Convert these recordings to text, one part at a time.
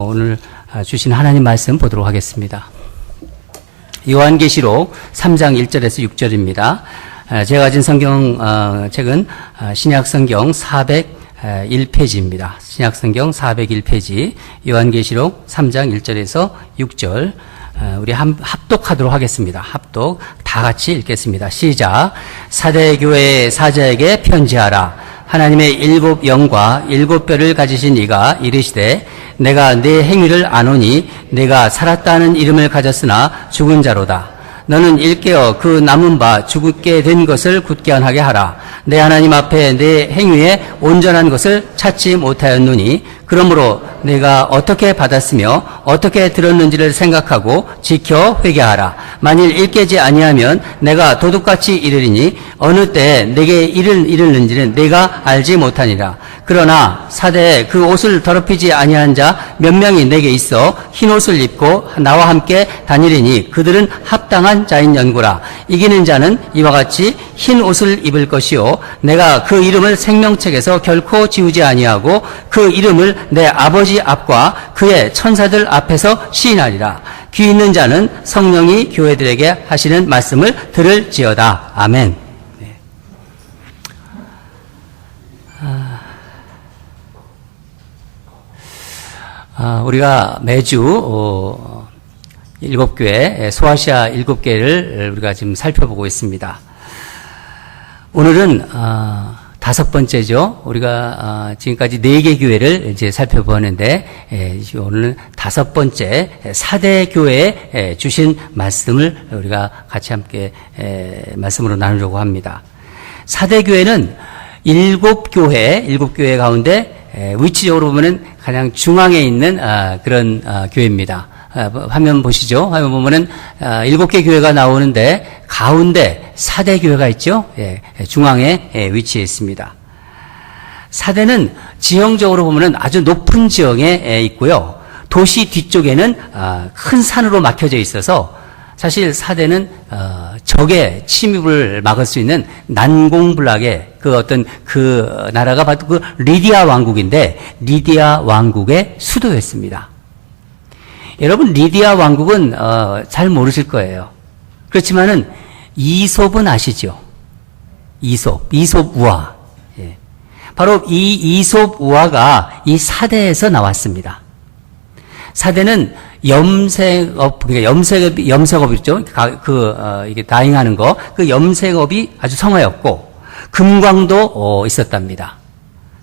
오늘 주신 하나님 말씀 보도록 하겠습니다. 요한계시록 3장 1절에서 6절입니다. 제가 가진 성경 책은 신약성경 401페이지입니다. 신약성경 401페이지 요한계시록 3장 1절에서 6절 우리 합독하도록 하겠습니다. 합독 다 같이 읽겠습니다. 시작. 사대교회 사자에게 편지하라. 하나님의 일곱 영과 일곱 뼈를 가지신 이가 이르시되 내가 네 행위를 아노니 내가 살았다는 이름을 가졌으나 죽은 자로다. 너는 일깨어 그 남은 바 죽게 된 것을 굳게 하게 하라. 내 하나님 앞에 내 행위에 온전한 것을 찾지 못하였노니 그러므로 내가 어떻게 받았으며 어떻게 들었는지를 생각하고 지켜 회개하라. 만일 일깨지 아니하면 내가 도둑같이 이르리니 어느 때 내게 이르는지는 내가 알지 못하니라. 그러나 사대에 그 옷을 더럽히지 아니한 자 몇 명이 내게 있어 흰 옷을 입고 나와 함께 다니리니 그들은 합당한 자인 연고라. 이기는 자는 이와 같이 흰 옷을 입을 것이요 내가 그 이름을 생명책에서 결코 지우지 아니하고 그 이름을 내 아버지 앞과 그의 천사들 앞에서 시인하리라. 귀 있는 자는 성령이 교회들에게 하시는 말씀을 들을지어다. 아멘. 네. 우리가 매주 일곱 교회, 소아시아 일곱 교회를 우리가 지금 살펴보고 있습니다. 오늘은 다섯 번째죠. 우리가 지금까지 네 개 교회를 이제 살펴보는데 오늘은 다섯 번째 사대 교회에 주신 말씀을 우리가 같이 함께 말씀으로 나누려고 합니다. 사대 교회는 일곱 교회 가운데 위치적으로 보면은 가장 중앙에 있는 그런 교회입니다. 화면 보시죠. 화면 보면은 일곱 개 교회가 나오는데 가운데 사대 교회가 있죠. 중앙에 위치해 있습니다. 사대는 지형적으로 보면은 아주 높은 지형에 있고요. 도시 뒤쪽에는 큰 산으로 막혀져 있어서 사실 사대는 적의 침입을 막을 수 있는 난공불락의 그 나라가 바로 그 리디아 왕국인데 리디아 왕국의 수도였습니다. 여러분 리디아 왕국은 잘 모르실 거예요. 그렇지만은 이솝은 아시죠? 이솝 우화. 예. 바로 이 이솝 우화가 이 사대에서 나왔습니다. 사대는 염색업, 그러니까 염색업 있죠? 이게 다잉하는 거, 그 염색업이 아주 성화였고, 금광도 있었답니다.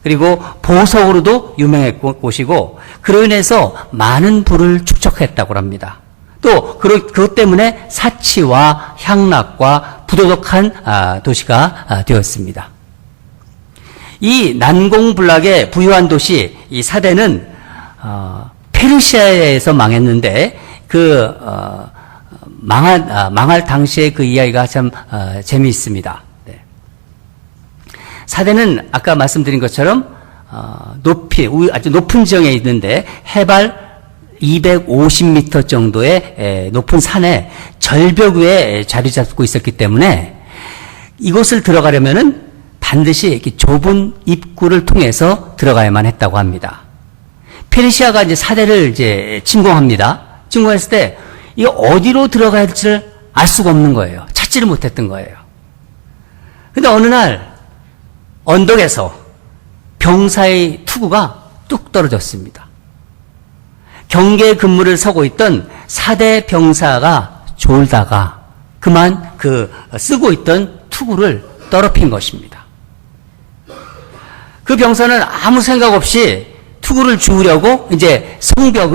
그리고 보석으로도 유명했고, 곳이고, 그로 인해서 많은 부를 축적했다고 합니다. 또, 그것 때문에 사치와 향락과 부도덕한 도시가 되었습니다. 이 난공불락의 부유한 도시, 이 사대는, 페르시아에서 망했는데 망할 당시의 그 이야기가 참 재미있습니다. 네. 사대는 아까 말씀드린 것처럼 아주 높은 지형에 있는데 해발 250m 정도의 높은 산에 절벽 위에 자리 잡고 있었기 때문에 이곳을 들어가려면은 반드시 이렇게 좁은 입구를 통해서 들어가야만 했다고 합니다. 페르시아가 이제 사대를 이제 침공합니다. 침공했을 때 이 어디로 들어가야 될지를 알 수가 없는 거예요. 찾지를 못했던 거예요. 근데 어느 날 언덕에서 병사의 투구가 뚝 떨어졌습니다. 경계 근무를 서고 있던 사대 병사가 졸다가 그만 쓰고 있던 투구를 떨어뜨린 것입니다. 그 병사는 아무 생각 없이 투구를 주우려고 이제 성벽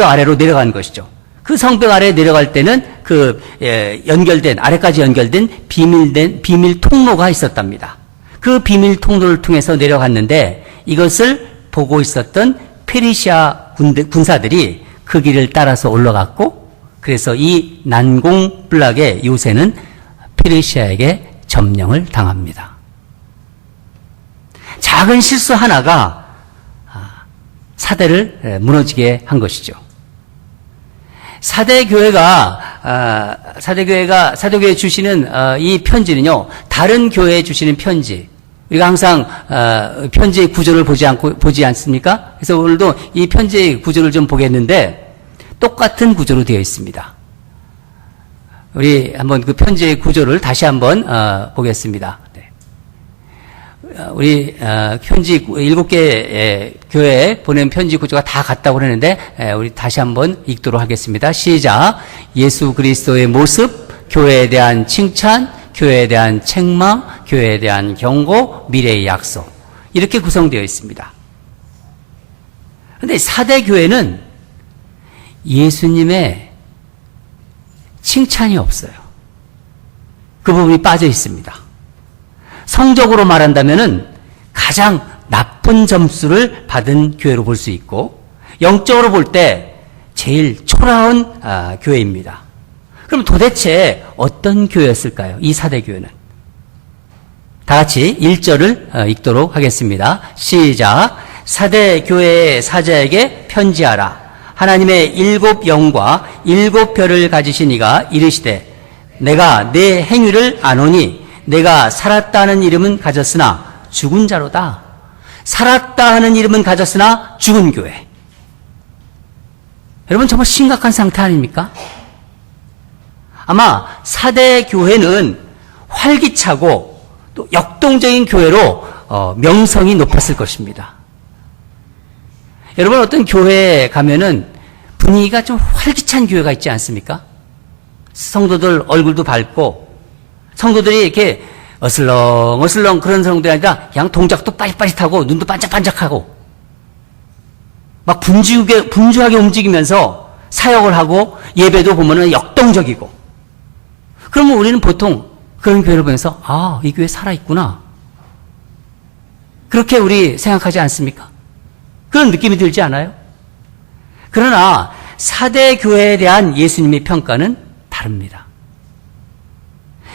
아래로 내려간 것이죠. 그 성벽 아래에 내려갈 때는 아래까지 연결된 비밀 통로가 있었답니다. 그 비밀 통로를 통해서 내려갔는데 이것을 보고 있었던 페르시아 군사들이 그 길을 따라서 올라갔고 그래서 이 난공불락의 요새는 페르시아에게 점령을 당합니다. 작은 실수 하나가 사대를 무너지게 한 것이죠. 사대교회에 주시는 이 편지는요, 다른 교회에 주시는 편지, 우리가 항상 편지의 구조를 보지 않습니까? 그래서 오늘도 이 편지의 구조를 좀 보겠는데 똑같은 구조로 되어 있습니다. 우리 한번 그 편지의 구조를 다시 한번 보겠습니다. 네. 우리 편지 7개 교회에 보낸 편지 구조가 다 같다고 그러는데 우리 다시 한번 읽도록 하겠습니다. 시작. 예수 그리스도의 모습, 교회에 대한 칭찬, 교회에 대한 책망, 교회에 대한 경고, 미래의 약속. 이렇게 구성되어 있습니다. 그런데 4대 교회는 예수님의 칭찬이 없어요. 그 부분이 빠져 있습니다. 성적으로 말한다면은 가장 나쁜 점수를 받은 교회로 볼 수 있고, 영적으로 볼 때 제일 초라한 교회입니다. 그럼 도대체 어떤 교회였을까요? 이 4대 교회는. 다 같이 1절을 읽도록 하겠습니다. 시작. 4대 교회의 사자에게 편지하라. 하나님의 7 영과 7 별을 가지신 이가 이르시되 내가 내 행위를 아노니 내가 살았다 하는 이름은 가졌으나 죽은 자로다. 살았다 하는 이름은 가졌으나 죽은 교회. 여러분 정말 심각한 상태 아닙니까? 아마 4대 교회는 활기차고 또 역동적인 교회로 명성이 높았을 것입니다. 여러분 어떤 교회에 가면은 분위기가 좀 활기찬 교회가 있지 않습니까? 성도들 얼굴도 밝고 성도들이 이렇게 어슬렁어슬렁 그런 성도들이 아니라 그냥 동작도 빠릿빠릿하고 눈도 반짝반짝하고 막 분주하게 움직이면서 사역을 하고 예배도 보면은 역동적이고 그러면 우리는 보통 그런 교회를 보면서 아, 이 교회 살아있구나. 그렇게 우리 생각하지 않습니까? 그런 느낌이 들지 않아요? 그러나 4대 교회에 대한 예수님의 평가는 다릅니다.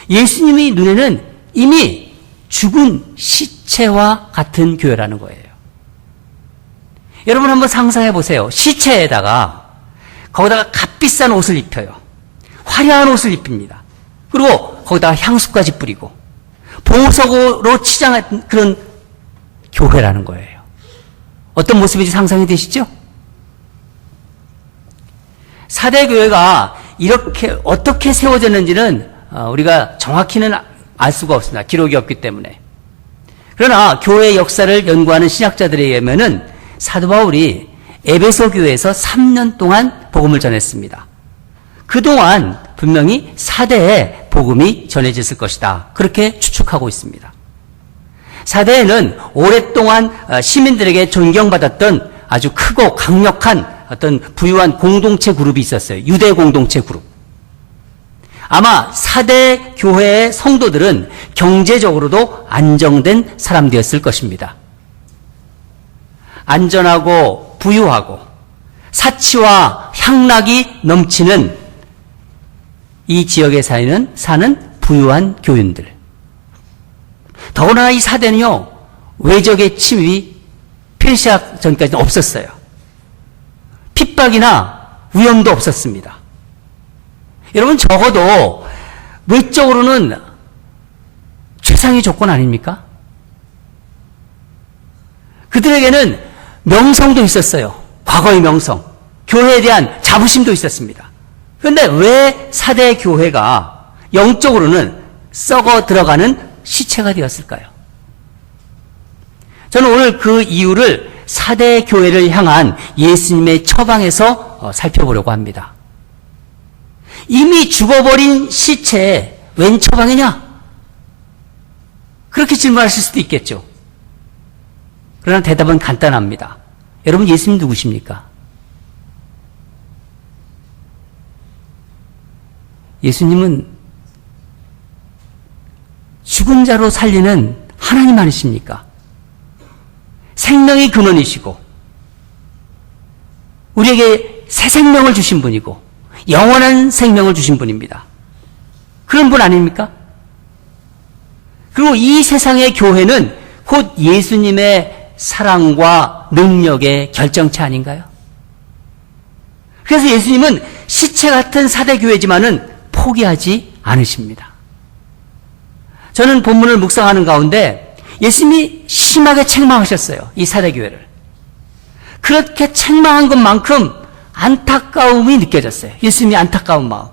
예수님의 눈에는 이미 죽은 시체와 같은 교회라는 거예요. 여러분 한번 상상해 보세요. 시체에다가 거기다가 값비싼 옷을 입혀요. 화려한 옷을 입힙니다. 그리고 거기다가 향수까지 뿌리고 보석으로 치장한 그런 교회라는 거예요. 어떤 모습인지 상상이 되시죠? 4대 교회가 이렇게 어떻게 세워졌는지는 우리가 정확히는 알 수가 없습니다. 기록이 없기 때문에. 그러나 교회의 역사를 연구하는 신학자들에 의하면은 사도 바울이 에베소 교회에서 3년 동안 복음을 전했습니다. 그동안 분명히 4대에 복음이 전해졌을 것이다. 그렇게 추측하고 있습니다. 4대에는 오랫동안 시민들에게 존경받았던 아주 크고 강력한 어떤 부유한 공동체 그룹이 있었어요. 유대 공동체 그룹. 아마 4대 교회의 성도들은 경제적으로도 안정된 사람들이었을 것입니다. 안전하고 부유하고 사치와 향락이 넘치는 이 지역에 사는 부유한 교인들. 더구나 이 4대는요, 외적의 침입이 페르시아 전까지는 없었어요. 핍박이나 위험도 없었습니다. 여러분 적어도 외적으로는 최상의 조건 아닙니까? 그들에게는 명성도 있었어요. 과거의 명성. 교회에 대한 자부심도 있었습니다. 그런데 왜 4대 교회가 영적으로는 썩어 들어가는 시체가 되었을까요? 저는 오늘 그 이유를 4대 교회를 향한 예수님의 처방에서 살펴보려고 합니다. 이미 죽어버린 시체에 웬 처방이냐? 그렇게 질문하실 수도 있겠죠. 그러나 대답은 간단합니다. 여러분 예수님 누구십니까? 예수님은 죽은 자로 살리는 하나님 아니십니까? 생명의 근원이시고 우리에게 새 생명을 주신 분이고 영원한 생명을 주신 분입니다. 그런 분 아닙니까? 그리고 이 세상의 교회는 곧 예수님의 사랑과 능력의 결정체 아닌가요? 그래서 예수님은 시체 같은 4대 교회지만은 포기하지 않으십니다. 저는 본문을 묵상하는 가운데 예수님이 심하게 책망하셨어요. 이 사대교회를. 그렇게 책망한 것만큼 안타까움이 느껴졌어요. 예수님이 안타까운 마음.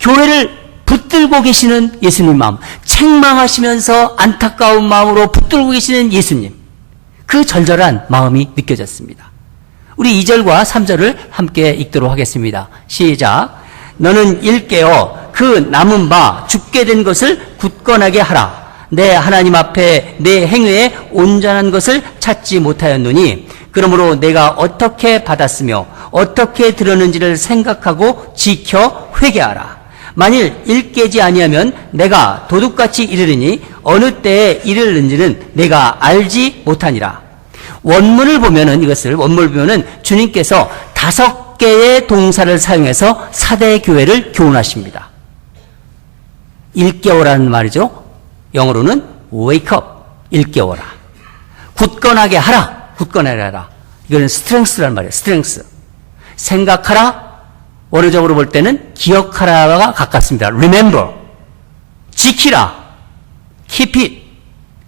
교회를 붙들고 계시는 예수님 마음. 책망하시면서 안타까운 마음으로 붙들고 계시는 예수님. 그 절절한 마음이 느껴졌습니다. 우리 2절과 3절을 함께 읽도록 하겠습니다. 시작. 너는 일깨어 그 남은 바 죽게 된 것을 굳건하게 하라. 내 하나님 앞에 내 행위에 온전한 것을 찾지 못하였노니 그러므로 내가 어떻게 받았으며 어떻게 들었는지를 생각하고 지켜 회개하라. 만일 일깨지 아니하면 내가 도둑같이 이르리니 어느 때에 이르는지는 내가 알지 못하니라. 원문을 보면은 주님께서 5개의 동사를 사용해서 사대교회를 교훈하십니다. 일깨워라는 말이죠. 영어로는 wake up, 일깨워라. 굳건하게 하라, 굳건하게 하라. 이거는 strength라는 말이에요. strength. 생각하라, 원어적으로 볼 때는 기억하라가 가깝습니다. remember, 지키라, keep it.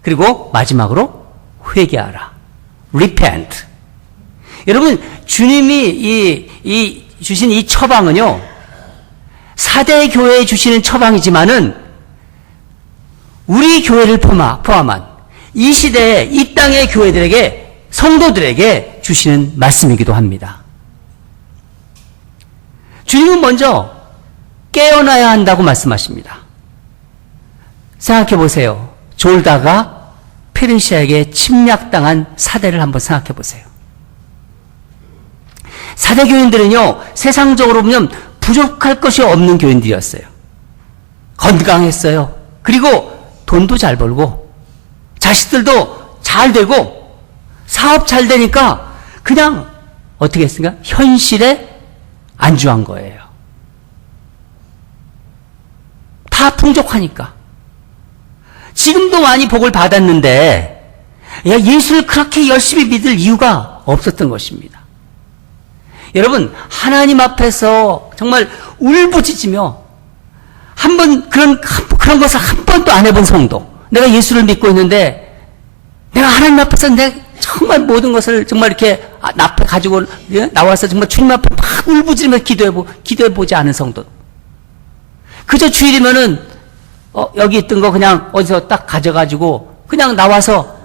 그리고 마지막으로 회개하라, repent. 여러분, 주님이 주신 이 처방은요, 사대 교회에 주시는 처방이지만은 우리 교회를 포함한 이 시대에 이 땅의 교회들에게, 성도들에게 주시는 말씀이기도 합니다. 주님은 먼저 깨어나야 한다고 말씀하십니다. 생각해 보세요. 졸다가 페르시아에게 침략당한 사대를 한번 생각해 보세요. 사대 교인들은요, 세상적으로 보면 부족할 것이 없는 교인들이었어요. 건강했어요. 그리고 돈도 잘 벌고 자식들도 잘 되고 사업 잘 되니까 그냥 어떻게 했습니까? 현실에 안주한 거예요. 다 풍족하니까. 지금도 많이 복을 받았는데 예수를 그렇게 열심히 믿을 이유가 없었던 것입니다. 여러분, 하나님 앞에서 정말 울부짖으며 한번 그런 것을 한 번도 안 해본 성도, 내가 예수를 믿고 있는데 내가 하나님 앞에서 내가 정말 모든 것을 정말 이렇게 앞에 가지고 나와서 정말 주님 앞에 막 울부짖으며 기도해보지 않은 성도, 그저 주일이면은 여기 있던 거 그냥 어디서 딱 가져가지고 그냥 나와서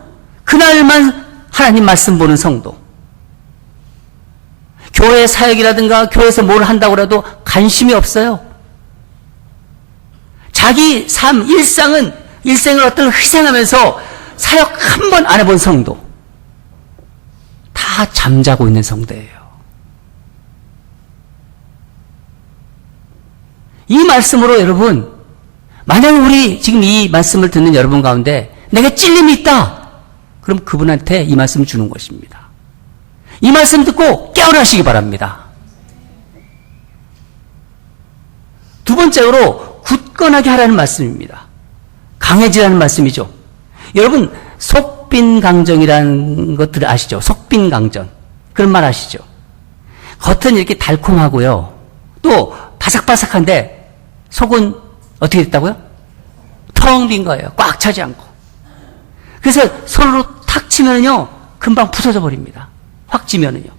그날만 하나님 말씀 보는 성도, 교회 사역이라든가 교회에서 뭘 한다고 해도 관심이 없어요. 자기 삶, 일생을 어떤 희생하면서 사역 한 번 안 해본 성도, 다 잠자고 있는 성도예요. 이 말씀으로 여러분, 만약 우리 지금 이 말씀을 듣는 여러분 가운데 내게 찔림이 있다, 그럼 그분한테 이 말씀을 주는 것입니다. 이 말씀 듣고 깨어나시기 바랍니다. 두 번째로 굳건하게 하라는 말씀입니다. 강해지라는 말씀이죠. 여러분, 속빈강정이라는 것들을 아시죠? 속빈강정. 그런 말 아시죠? 겉은 이렇게 달콤하고요, 또 바삭바삭한데 속은 어떻게 됐다고요? 텅 빈 거예요. 꽉 차지 않고. 그래서 손으로 탁 치면요 금방 부서져 버립니다. 확 찌면은요.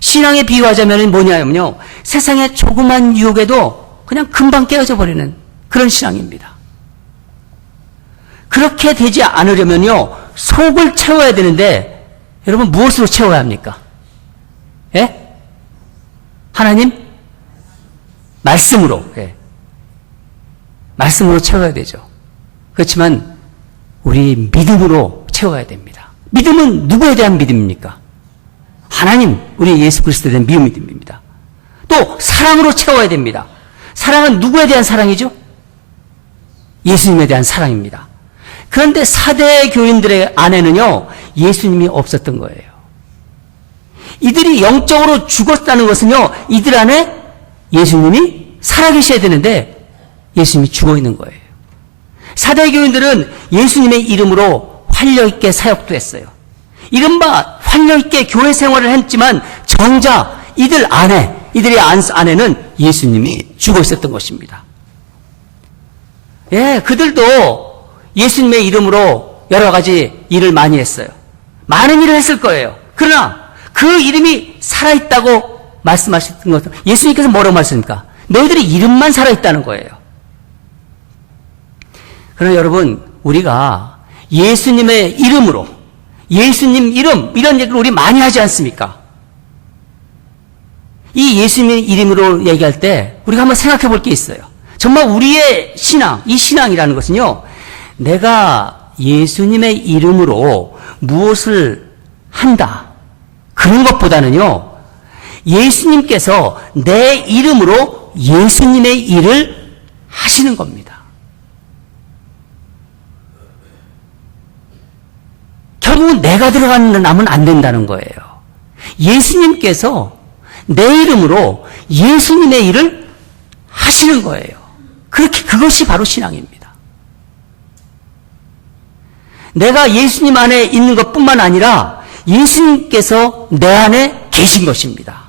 신앙에 비유하자면 뭐냐면요, 세상의 조그만 유혹에도 그냥 금방 깨어져 버리는 그런 신앙입니다. 그렇게 되지 않으려면요, 속을 채워야 되는데, 여러분 무엇으로 채워야 합니까? 예? 하나님? 말씀으로. 예. 말씀으로 채워야 되죠. 그렇지만 우리 믿음으로 채워야 됩니다. 믿음은 누구에 대한 믿음입니까? 하나님, 우리 예수 그리스도에 대한 믿음입니다. 또 사랑으로 채워야 됩니다. 사랑은 누구에 대한 사랑이죠? 예수님에 대한 사랑입니다. 그런데 사대 교인들의 안에는요, 예수님이 없었던 거예요. 이들이 영적으로 죽었다는 것은요, 이들 안에 예수님이 살아계셔야 되는데 예수님이 죽어 있는 거예요. 사대 교인들은 예수님의 이름으로 활력있게 사역도 했어요. 이른바 활력있게 교회 생활을 했지만 정작 이들의 안에는 예수님이 죽어 있었던 것입니다. 예, 그들도 예수님의 이름으로 여러 가지 일을 많이 했어요. 많은 일을 했을 거예요. 그러나 그 이름이 살아있다고 말씀하셨던 것은 예수님께서 뭐라고 말씀합니까? 너희들의 이름만 살아있다는 거예요. 그러나 여러분, 우리가 예수님의 이름으로, 예수님 이름, 이런 얘기를 우리 많이 하지 않습니까? 이 예수님의 이름으로 얘기할 때 우리가 한번 생각해 볼 게 있어요. 정말 우리의 신앙, 이 신앙이라는 것은요, 내가 예수님의 이름으로 무엇을 한다, 그런 것보다는요, 예수님께서 내 이름으로 예수님의 일을 하시는 겁니다. 결국은 내가 나면 안 된다는 거예요. 예수님께서 내 이름으로 예수님의 일을 하시는 거예요. 그것이 바로 신앙입니다. 내가 예수님 안에 있는 것뿐만 아니라 예수님께서 내 안에 계신 것입니다.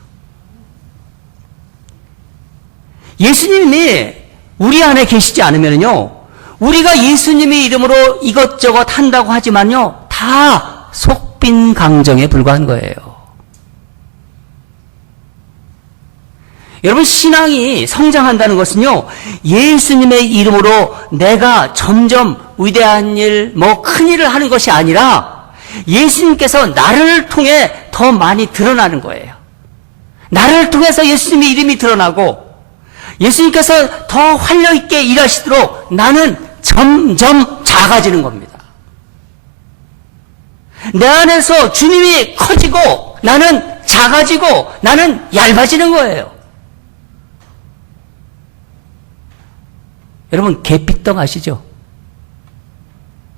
예수님이 우리 안에 계시지 않으면요, 우리가 예수님의 이름으로 이것저것 한다고 하지만요, 다 속빈 강정에 불과한 거예요. 여러분, 신앙이 성장한다는 것은요, 예수님의 이름으로 내가 점점 위대한 일, 큰 일을 하는 것이 아니라 예수님께서 나를 통해 더 많이 드러나는 거예요. 나를 통해서 예수님의 이름이 드러나고 예수님께서 더 활력있게 일하시도록 나는 점점 작아지는 겁니다. 내 안에서 주님이 커지고 나는 작아지고 나는 얇아지는 거예요. 여러분, 계피떡 아시죠?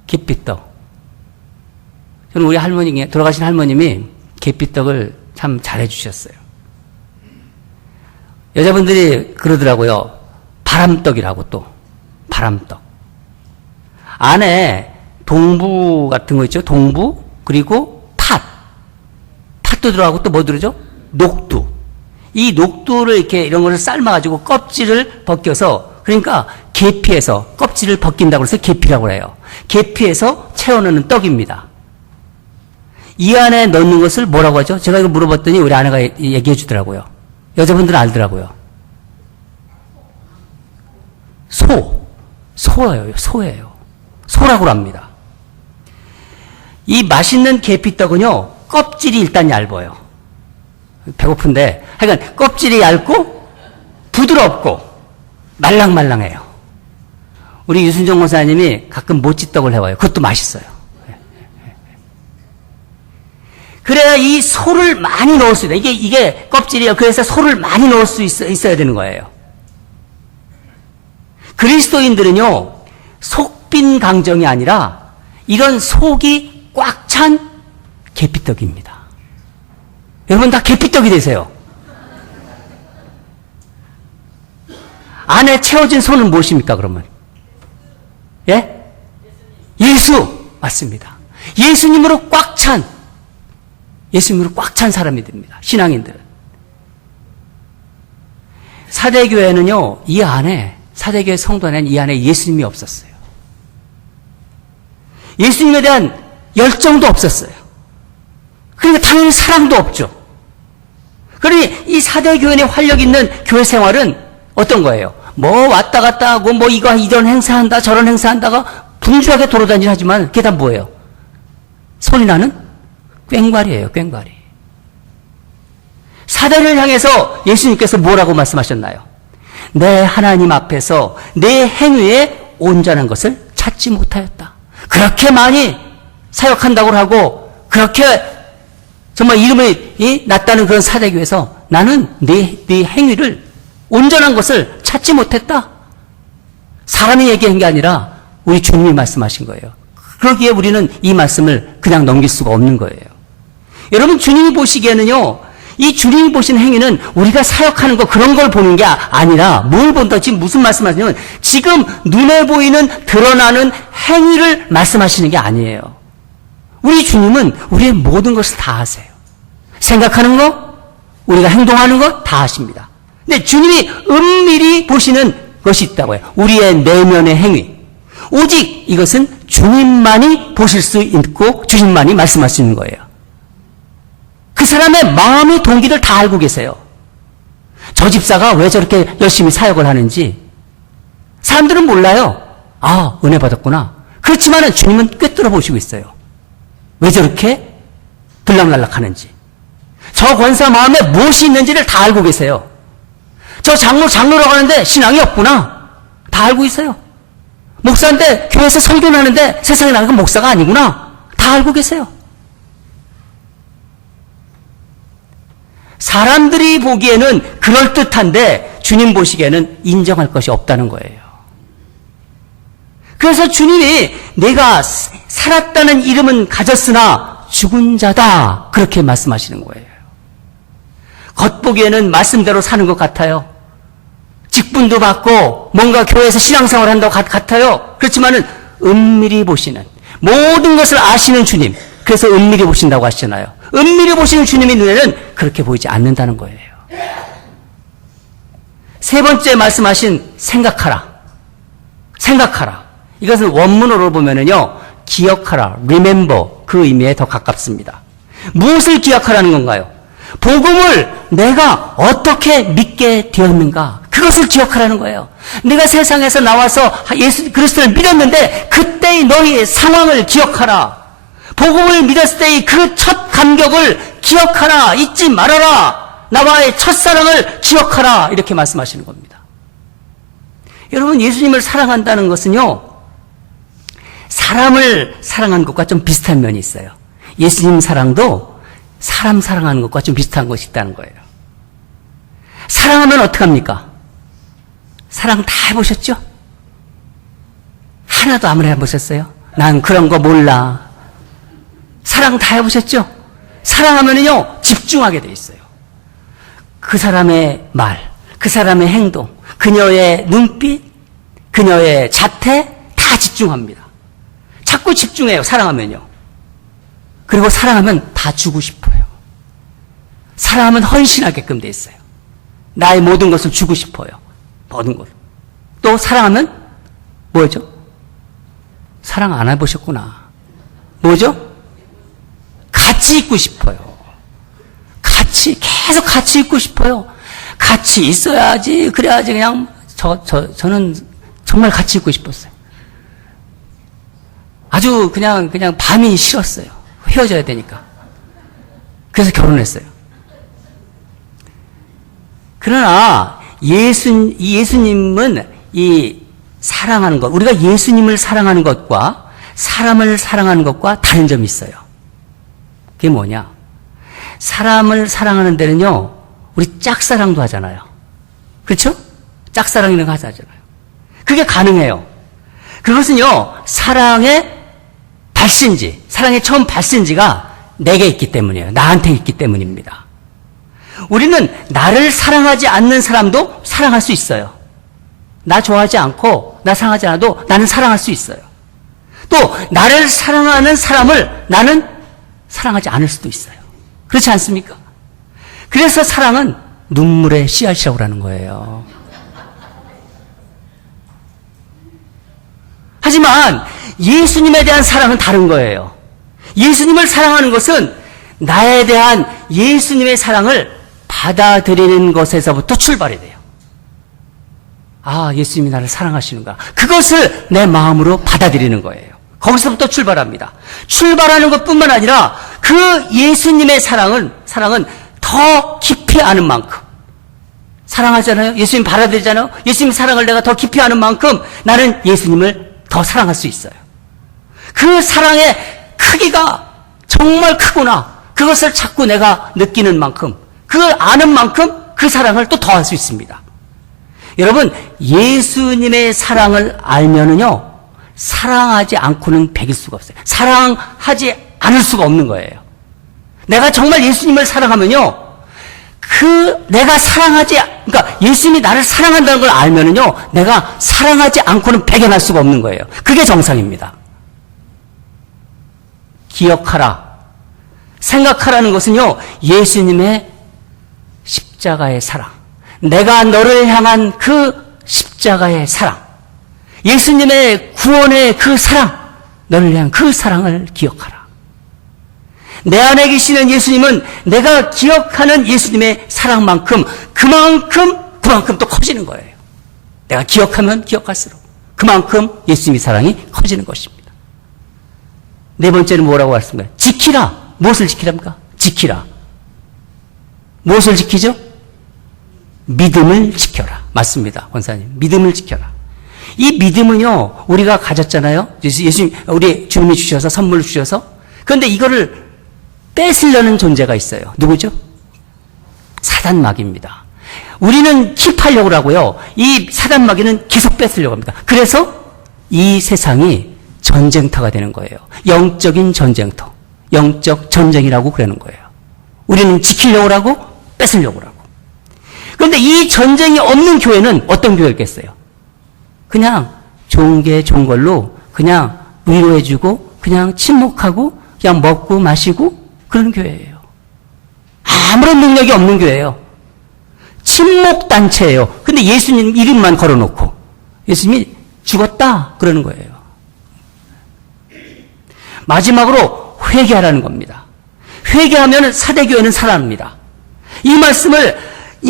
계피떡. 저는 우리 할머니, 돌아가신 할머님이 계피떡을 참 잘해주셨어요. 여자분들이 그러더라고요. 바람떡이라고, 또 바람떡. 안에 동부 같은 거 있죠? 동부, 그리고 팥도 들어가고 또 뭐 들어죠? 녹두. 이 녹두를 이렇게 이런 거를 삶아가지고 껍질을 벗겨서, 그러니까 계피에서 껍질을 벗긴다고 해서 계피라고 해요. 계피에서 채워넣는 떡입니다. 이 안에 넣는 것을 뭐라고 하죠? 제가 이거 물어봤더니 우리 아내가 얘기해 주더라고요. 여자분들은 알더라고요. 소예요. 소라고 합니다. 이 맛있는 계피떡은요, 껍질이 일단 얇아요. 배고픈데, 하여간 껍질이 얇고 부드럽고 말랑말랑해요. 우리 유순정 목사님이 가끔 모찌떡을 해와요. 그것도 맛있어요. 그래야 이 소를 많이 넣을 수 있다. 이게 껍질이에요. 그래서 소를 많이 넣을 수 있어야 되는 거예요. 그리스도인들은요, 속빈 강정이 아니라 이런 속이 꽉 찬 계피떡입니다. 여러분 다 계피떡이 되세요. 안에 채워진 소는 무엇입니까, 그러면? 예? 예수! 맞습니다. 예수님으로 꽉 찬 사람이 됩니다. 신앙인들은. 사대교회는요, 사대교회 성도 안에는 이 안에 예수님이 없었어요. 예수님에 대한 열정도 없었어요. 그러니까 당연히 사랑도 없죠. 그러니 이 사대교회의 활력 있는 교회 생활은 어떤 거예요? 왔다 갔다 하고, 이런 행사한다, 저런 행사한다가 분주하게 돌아다니긴 하지만, 그게 다 뭐예요? 소리 나는 꽹과리예요, 꽹과리. 사대를 향해서 예수님께서 뭐라고 말씀하셨나요? 내 하나님 앞에서 내 행위에 온전한 것을 찾지 못하였다. 그렇게 많이 사역한다고 하고, 그렇게 정말 이름이 났다는 그런 사대교에서 나는 네 행위를 온전한 것을 찾지 못했다. 사람이 얘기한 게 아니라 우리 주님이 말씀하신 거예요. 그러기에 우리는 이 말씀을 그냥 넘길 수가 없는 거예요. 여러분, 주님이 보시기에는요, 이 주님이 보시는 행위는 우리가 사역하는 거 그런 걸 보는 게 아니라 뭘 본다? 지금 무슨 말씀하시냐면 지금 눈에 보이는 드러나는 행위를 말씀하시는 게 아니에요. 우리 주님은 우리의 모든 것을 다 하세요. 생각하는 거, 우리가 행동하는 거 다 하십니다. 근데 주님이 은밀히 보시는 것이 있다고 해요. 우리의 내면의 행위, 오직 이것은 주님만이 보실 수 있고 주님만이 말씀할 수 있는 거예요. 그 사람의 마음의 동기를 다 알고 계세요. 저 집사가 왜 저렇게 열심히 사역을 하는지 사람들은 몰라요. 아, 은혜 받았구나. 그렇지만은 주님은 꿰뚫어 보시고 있어요. 왜 저렇게 들락날락하는지. 저 권사 마음에 무엇이 있는지를 다 알고 계세요. 저 장로라고 하는데 신앙이 없구나. 다 알고 있어요. 목사인데 교회에서 설교를 하는데 세상에 나가면 목사가 아니구나. 다 알고 계세요. 사람들이 보기에는 그럴듯한데 주님 보시기에는 인정할 것이 없다는 거예요. 그래서 주님이 내가 살았다는 이름은 가졌으나 죽은 자다 그렇게 말씀하시는 거예요. 겉보기에는 말씀대로 사는 것 같아요. 직분도 받고 뭔가 교회에서 신앙생활을 한다고 같아요. 그렇지만은 은밀히 보시는 모든 것을 아시는 주님, 그래서 은밀히 보신다고 하시잖아요. 은밀히 보시는 주님의 눈에는 그렇게 보이지 않는다는 거예요. 세 번째 말씀하신 생각하라. 생각하라. 이것은 원문으로 보면은요, 기억하라, remember 그 의미에 더 가깝습니다. 무엇을 기억하라는 건가요? 복음을 내가 어떻게 믿게 되었는가? 그것을 기억하라는 거예요. 내가 세상에서 나와서 예수 그리스도를 믿었는데 그때의 너희의 상황을 기억하라. 복음을 믿었을 때의 그 첫 감격을 기억하라. 잊지 말아라. 나와의 첫사랑을 기억하라. 이렇게 말씀하시는 겁니다. 여러분, 예수님을 사랑한다는 것은요, 사람을 사랑하는 것과 좀 비슷한 면이 있어요. 예수님 사랑도 사람 사랑하는 것과 좀 비슷한 것이 있다는 거예요. 사랑하면 어떡합니까? 사랑 다 해보셨죠? 하나도 아무리 해보셨어요? 난 그런 거 몰라. 사랑 다 해보셨죠? 사랑하면요, 집중하게 돼 있어요. 그 사람의 말, 그 사람의 행동, 그녀의 눈빛, 그녀의 자태 다 집중합니다. 자꾸 집중해요, 사랑하면요. 그리고 사랑하면 다 주고 싶어요. 사랑하면 헌신하게끔 돼 있어요. 나의 모든 것을 주고 싶어요. 모든 것. 또 사랑하면 뭐죠? 사랑 안 해보셨구나. 뭐죠? 같이 있고 싶어요. 계속 같이 있고 싶어요. 같이 있어야지, 그래야지 그냥, 저는 정말 같이 있고 싶었어요. 아주 그냥 밤이 싫었어요. 헤어져야 되니까. 그래서 결혼했어요. 그러나 예수님은 이 사랑하는 것, 우리가 예수님을 사랑하는 것과 사람을 사랑하는 것과 다른 점이 있어요. 그게 뭐냐? 사람을 사랑하는 데는요, 우리 짝사랑도 하잖아요. 그렇죠? 짝사랑이라는 거 하잖아요. 그게 가능해요. 그것은요, 사랑의 발신지, 사랑의 처음 발신지가 내게 있기 때문이에요. 나한테 있기 때문입니다. 우리는 나를 사랑하지 않는 사람도 사랑할 수 있어요. 나 좋아하지 않고 나 사랑하지 않아도 나는 사랑할 수 있어요. 또 나를 사랑하는 사람을 나는 사랑하지 않을 수도 있어요. 그렇지 않습니까? 그래서 사랑은 눈물의 씨앗이라고 하는 거예요. 하지만 예수님에 대한 사랑은 다른 거예요. 예수님을 사랑하는 것은 나에 대한 예수님의 사랑을 받아들이는 것에서부터 출발이 돼요. 아, 예수님이 나를 사랑하시는가. 그것을 내 마음으로 받아들이는 거예요. 거기서부터 출발합니다. 출발하는 것뿐만 아니라 그 예수님의 사랑은 더 깊이 아는 만큼 사랑하잖아요. 예수님 받아들이잖아요. 예수님 사랑을 내가 더 깊이 아는 만큼 나는 예수님을 더 사랑할 수 있어요. 그 사랑의 크기가 정말 크구나. 그것을 자꾸 내가 느끼는 만큼, 그걸 아는 만큼 그 사랑을 또 더할 수 있습니다. 여러분, 예수님의 사랑을 알면은요, 사랑하지 않고는 배길 수가 없어요. 사랑하지 않을 수가 없는 거예요. 내가 정말 예수님을 사랑하면요, 그러니까 예수님이 나를 사랑한다는 걸 알면은요, 내가 사랑하지 않고는 배견할 수가 없는 거예요. 그게 정상입니다. 기억하라. 생각하라는 것은요, 예수님의 십자가의 사랑. 내가 너를 향한 그 십자가의 사랑. 예수님의 구원의 그 사랑, 너를 위한 그 사랑을 기억하라. 내 안에 계시는 예수님은 내가 기억하는 예수님의 사랑만큼 그만큼 또 커지는 거예요. 내가 기억하면 기억할수록 그만큼 예수님의 사랑이 커지는 것입니다. 네 번째는 뭐라고 말씀드려요? 지키라. 무엇을 지키랍니까? 지키라. 무엇을 지키죠? 믿음을 지켜라. 맞습니다, 권사님. 믿음을 지켜라. 이 믿음은요, 우리가 가졌잖아요. 예수님, 우리 주님이 주셔서, 선물을 주셔서. 그런데 이거를 뺏으려는 존재가 있어요. 누구죠? 사단마귀입니다. 우리는 킵하려고 하고요. 이 사단마귀는 계속 뺏으려고 합니다. 그래서 이 세상이 전쟁터가 되는 거예요. 영적인 전쟁터. 영적 전쟁이라고 그러는 거예요. 우리는 지키려고 하고 뺏으려고 하고. 그런데 이 전쟁이 없는 교회는 어떤 교회겠어요? 그냥 좋은 게 좋은 걸로 그냥 위로해주고 그냥 침묵하고 그냥 먹고 마시고 그런 교회예요. 아무런 능력이 없는 교회예요. 침묵단체예요. 근데 예수님 이름만 걸어놓고 예수님이 죽었다 그러는 거예요. 마지막으로 회개하라는 겁니다. 회개하면 사대교회는 살아납니다. 이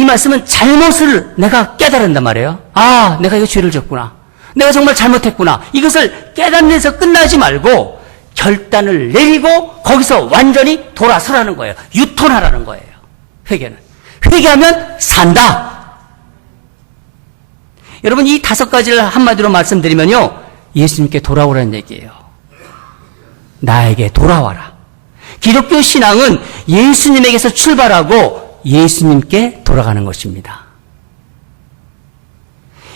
말씀은 잘못을 내가 깨달은단 말이에요. 아, 내가 이거 죄를 졌구나. 내가 정말 잘못했구나. 이것을 깨닫면서 끝나지 말고 결단을 내리고 거기서 완전히 돌아서라는 거예요. 유턴하라는 거예요. 회개는. 회개하면 산다. 여러분, 이 5가지를 한마디로 말씀드리면요, 예수님께 돌아오라는 얘기예요. 나에게 돌아와라. 기독교 신앙은 예수님에게서 출발하고 예수님께 돌아가는 것입니다.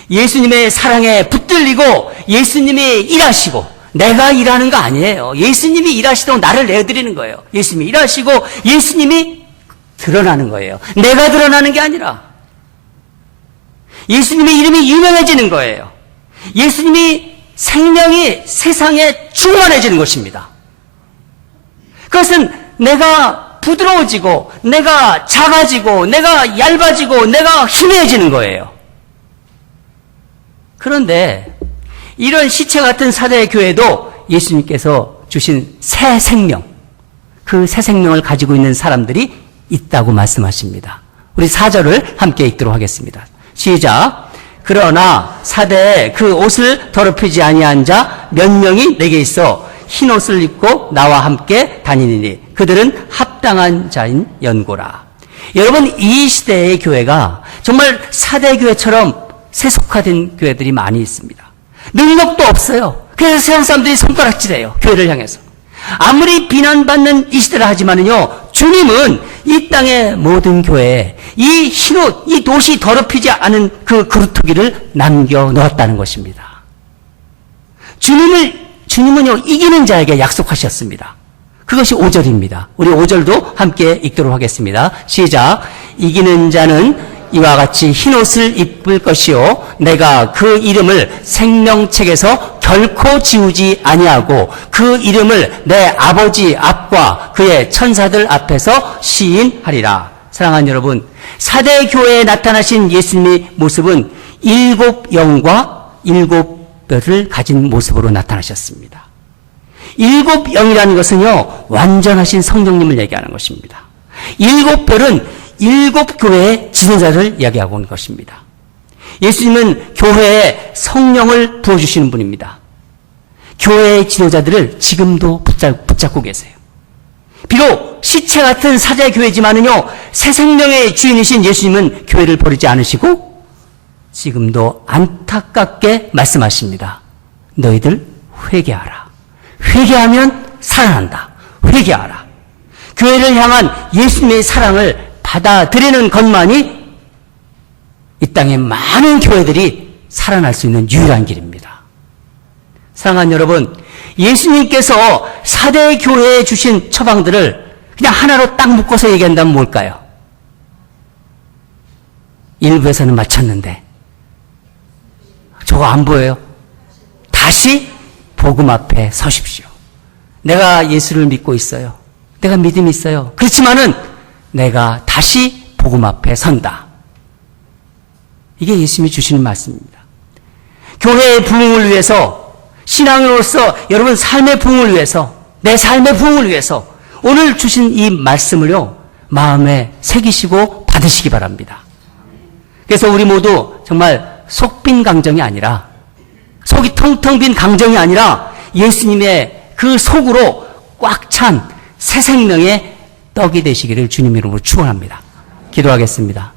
예수님의 사랑에 붙들리고 예수님이 일하시고 내가 일하는 거 아니에요. 예수님이 일하시도록 나를 내어드리는 거예요. 예수님이 일하시고 예수님이 드러나는 거예요. 내가 드러나는 게 아니라 예수님의 이름이 유명해지는 거예요. 예수님이 생명이 세상에 충만해지는 것입니다. 그것은 내가 부드러워지고 내가 작아지고 내가 얇아지고 내가 희미해지는 거예요. 그런데 이런 시체 같은 사대 교회도 예수님께서 주신 새 생명, 그 새 생명을 가지고 있는 사람들이 있다고 말씀하십니다. 우리 4절을 함께 읽도록 하겠습니다. 시작. 그러나 사대에 그 옷을 더럽히지 아니한 자 몇 명이 내게 있어 흰 옷을 입고 나와 함께 다니니 그들은 합당한 자인 연고라. 여러분, 이 시대의 교회가 정말 사대 교회처럼 세속화된 교회들이 많이 있습니다. 능력도 없어요. 그래서 세상 사람들이 손가락질해요. 교회를 향해서. 아무리 비난받는 이 시대라 하지만은요, 주님은 이 땅의 모든 교회에 이 흰옷, 이 옷이 더럽히지 않은 그 그루터기를 남겨놓았다는 것입니다. 주님은요, 이기는 자에게 약속하셨습니다. 그것이 5절입니다. 우리 5절도 함께 읽도록 하겠습니다. 시작. 이기는 자는 이와 같이 흰옷을 입을 것이요 내가 그 이름을 생명책에서 결코 지우지 아니하고 그 이름을 내 아버지 앞과 그의 천사들 앞에서 시인하리라. 사랑하는 여러분, 사대 교회에 나타나신 예수님의 모습은 7 영과 7 뼈를 가진 모습으로 나타나셨습니다. 7 영이라는 것은요, 완전하신 성령님을 얘기하는 것입니다. 7 뼈는 7 교회의 지도자를 이야기하고 있는 것입니다. 예수님은 교회에 성령을 부어주시는 분입니다. 교회의 지도자들을 지금도 붙잡고 계세요. 비록 시체 같은 사제 교회지만은요, 새 생명의 주인이신 예수님은 교회를 버리지 않으시고 지금도 안타깝게 말씀하십니다. 너희들 회개하라. 회개하면 살아난다. 회개하라. 교회를 향한 예수님의 사랑을 받아들이는 것만이 이 땅의 많은 교회들이 살아날 수 있는 유일한 길입니다. 사랑하는 여러분, 예수님께서 사대 교회에 주신 처방들을 그냥 하나로 딱 묶어서 얘기한다면 뭘까요? 일부에서는 맞췄는데 저거 안 보여요? 다시 복음 앞에 서십시오. 내가 예수를 믿고 있어요. 내가 믿음이 있어요. 그렇지만은 내가 다시 복음 앞에 선다. 이게 예수님이 주시는 말씀입니다. 교회의 부흥을 위해서, 신앙으로서 여러분 삶의 부흥을 위해서, 내 삶의 부흥을 위해서 오늘 주신 이 말씀을요, 마음에 새기시고 받으시기 바랍니다. 그래서 우리 모두 정말 속 빈 강정이 아니라, 속이 텅텅 빈 강정이 아니라 예수님의 그 속으로 꽉 찬 새 생명의 떡이 되시기를 주님 이름으로 축원합니다. 기도하겠습니다.